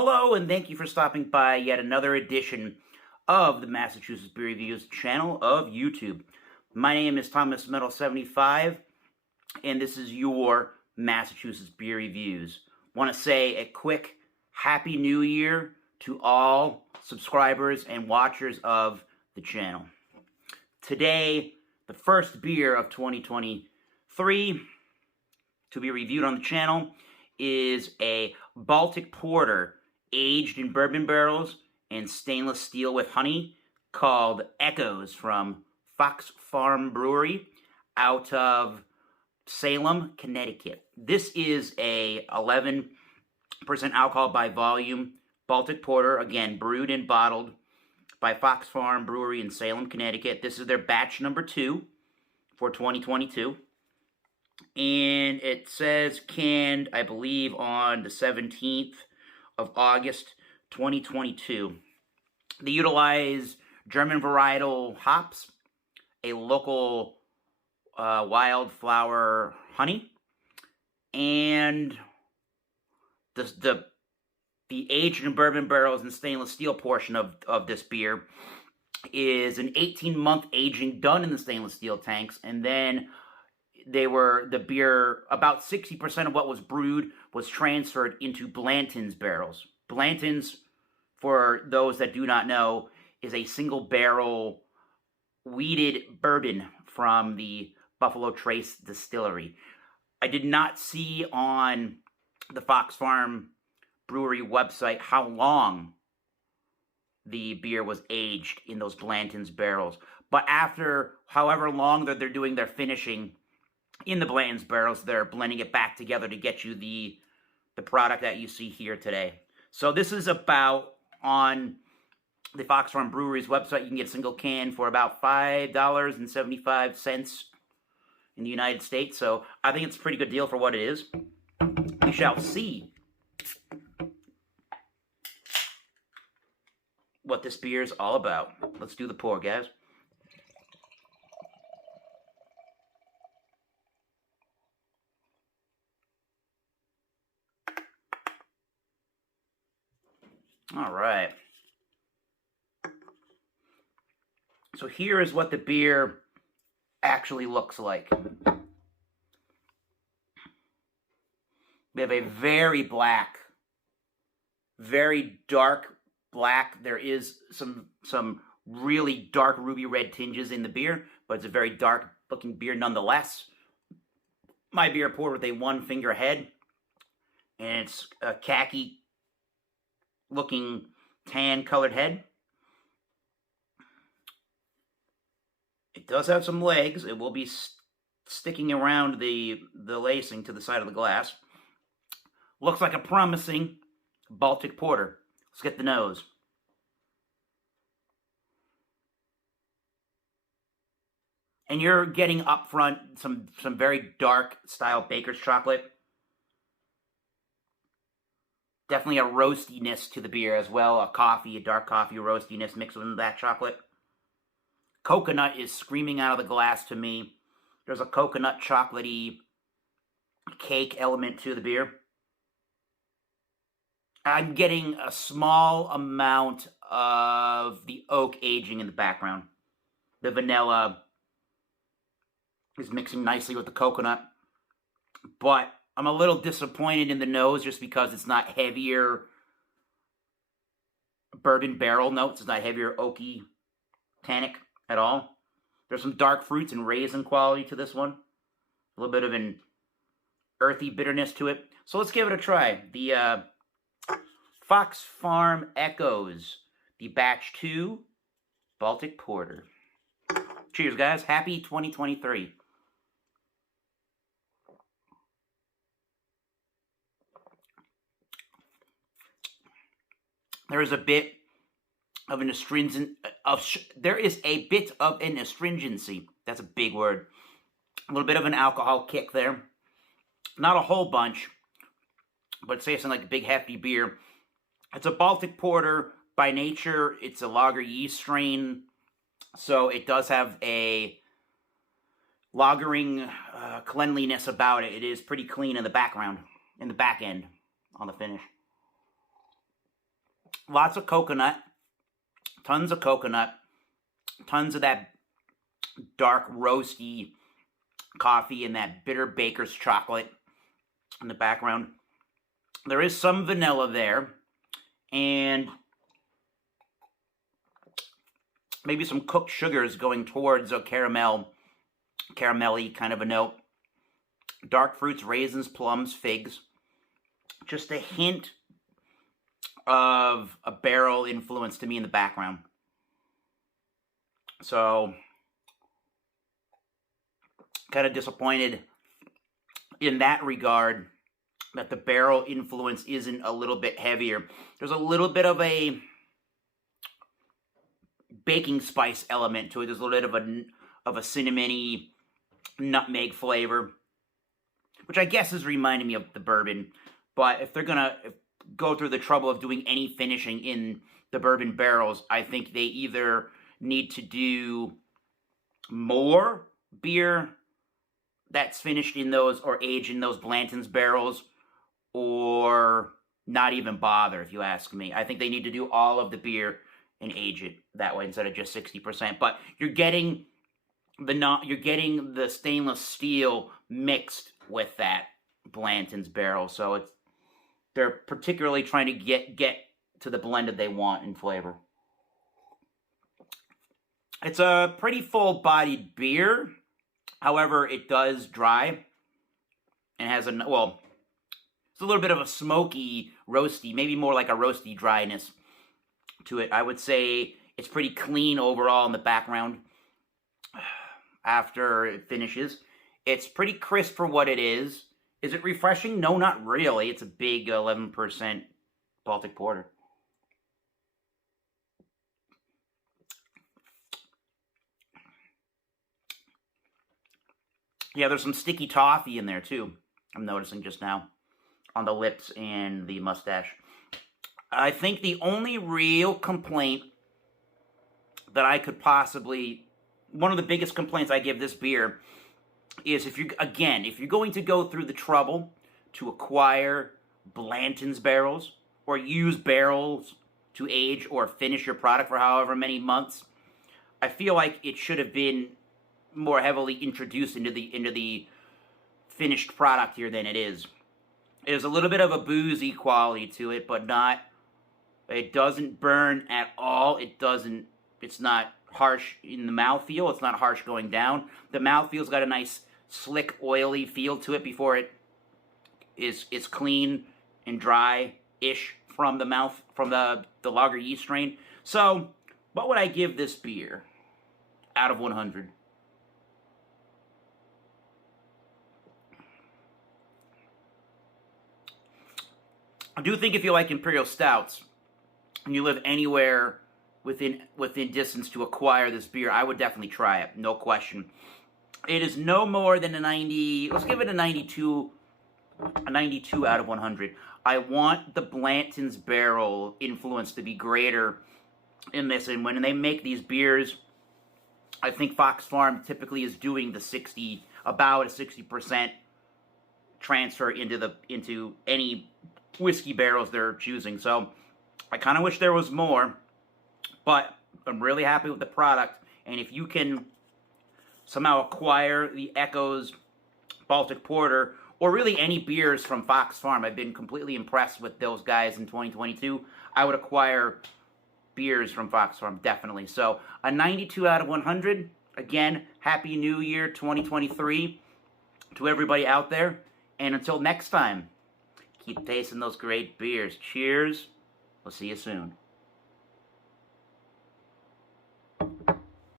Hello, and thank you for stopping by yet another edition of the Massachusetts Beer Reviews channel of YouTube. My name is Thomas Metal75, and this is your Massachusetts Beer Reviews. Want to say a quick Happy New Year to all subscribers and watchers of the channel. Today, the first beer of 2023 to be reviewed on the channel is a Baltic Porter aged in bourbon barrels and stainless steel with honey called Echoes from Fox Farm Brewery out of Salem, Connecticut. This is a 11% alcohol by volume Baltic Porter, again, brewed and bottled by Fox Farm Brewery in Salem, Connecticut. This is their batch number 2 for 2022. And it says canned, I believe, on the 17th of August, 2022. They utilize German varietal hops, a local wildflower honey, and the aged in bourbon barrels and stainless steel portion of this beer is an 18-month aging done in the stainless steel tanks, and then the beer, about 60% of what was brewed was transferred into Blanton's barrels. Blanton's, for those that do not know, is a single barrel wheated bourbon from the Buffalo Trace Distillery. I did not see on the Fox Farm Brewery website how long the beer was aged in those Blanton's barrels. But after however long that they're doing their finishing in the Blanton's barrels, they're blending it back together to get you the product that you see here today. So this is about, on the Fox Farm Brewery's website, you can get a single can for about $5.75 in the United States. So I think it's a pretty good deal for what it is. We shall see what this beer is all about. Let's do the pour, guys. All right. So here is what the beer actually looks like. We have a very black, very dark black. There is some really dark ruby red tinges in the beer, but it's a very dark looking beer nonetheless. My beer poured with a one-finger head, and it's a khaki looking tan colored head. It does have some legs. It will be sticking around the lacing to the side of the glass. Looks like a promising Baltic Porter. Let's get the nose. And you're getting up front some very dark style baker's chocolate. Definitely a roastiness to the beer as well. A dark coffee roastiness mixed with that chocolate. Coconut is screaming out of the glass to me. There's a coconut chocolatey cake element to the beer. I'm getting a small amount of the oak aging in the background. The vanilla is mixing nicely with the coconut. But I'm a little disappointed in the nose just because it's not heavier bourbon barrel notes. It's not heavier oaky tannic at all. There's some dark fruits and raisin quality to this one. A little bit of an earthy bitterness to it. So let's give it a try. The Fox Farm Echoes, the batch 2 Baltic Porter. Cheers, guys. Happy 2023. There is a bit of an astringent astringency. That's a big word. A little bit of an alcohol kick there. Not a whole bunch, but it's tasting like a big hefty beer. It's a Baltic Porter by nature. It's a lager yeast strain, so it does have a lagering cleanliness about it. It is pretty clean in the background, in the back end, on the finish. Lots of coconut, tons of coconut, tons of that dark roasty coffee and that bitter baker's chocolate in the background. There is some vanilla there, and maybe some cooked sugars going towards a caramelly kind of a note. Dark fruits, raisins, plums, figs. Just a hint of a barrel influence to me in the background. So, kind of disappointed in that regard that the barrel influence isn't a little bit heavier. There's a little bit of a baking spice element to it. There's a little bit of a cinnamony nutmeg flavor, which I guess is reminding me of the bourbon. But if they're gonna go through the trouble of doing any finishing in the bourbon barrels, I think they either need to do more beer that's finished in those or aged in those Blanton's barrels, or not even bother, if you ask me. I think they need to do all of the beer and age it that way instead of just 60%. But you're getting the stainless steel mixed with that Blanton's barrel, so they're particularly trying to get to the blend that they want in flavor. It's a pretty full-bodied beer. However, it does dry and has it's a little bit of a smoky, roasty, maybe more like a roasty dryness to it. I would say it's pretty clean overall in the background after it finishes. It's pretty crisp for what it is. Is it refreshing? No, not really. It's a big 11% Baltic Porter. Yeah, there's some sticky toffee in there too. I'm noticing just now on the lips and the mustache. I think the only real complaint that I could possibly, one of the biggest complaints I give this beer is if you're going to go through the trouble to acquire Blanton's barrels or use barrels to age or finish your product for however many months, I feel like it should have been more heavily introduced into the finished product here than it is. There's a little bit of a boozy quality to it, but it doesn't burn at all. It's not harsh in the mouthfeel. It's not harsh going down. The mouthfeel's got a nice, slick, oily feel to it before it is clean and dry-ish from the mouth, from the lager yeast strain. So, what would I give this beer out of 100? I do think if you like Imperial Stouts, and you live anywhere within distance to acquire this beer, I would definitely try it, no question. It is no more than a 90, let's give it a 92 out of 100. I want the Blanton's barrel influence to be greater in this, and when they make these beers, I think Fox Farm typically is doing about a 60% transfer into any whiskey barrels they're choosing. So I kind of wish there was more, but I'm really happy with the product. And if you can somehow acquire the Echo's Baltic Porter, or really any beers from Fox Farm, I've been completely impressed with those guys in 2022. I would acquire beers from Fox Farm, definitely. So a 92 out of 100. Again, Happy New Year 2023 to everybody out there. And until next time, keep tasting those great beers. Cheers. We'll see you soon.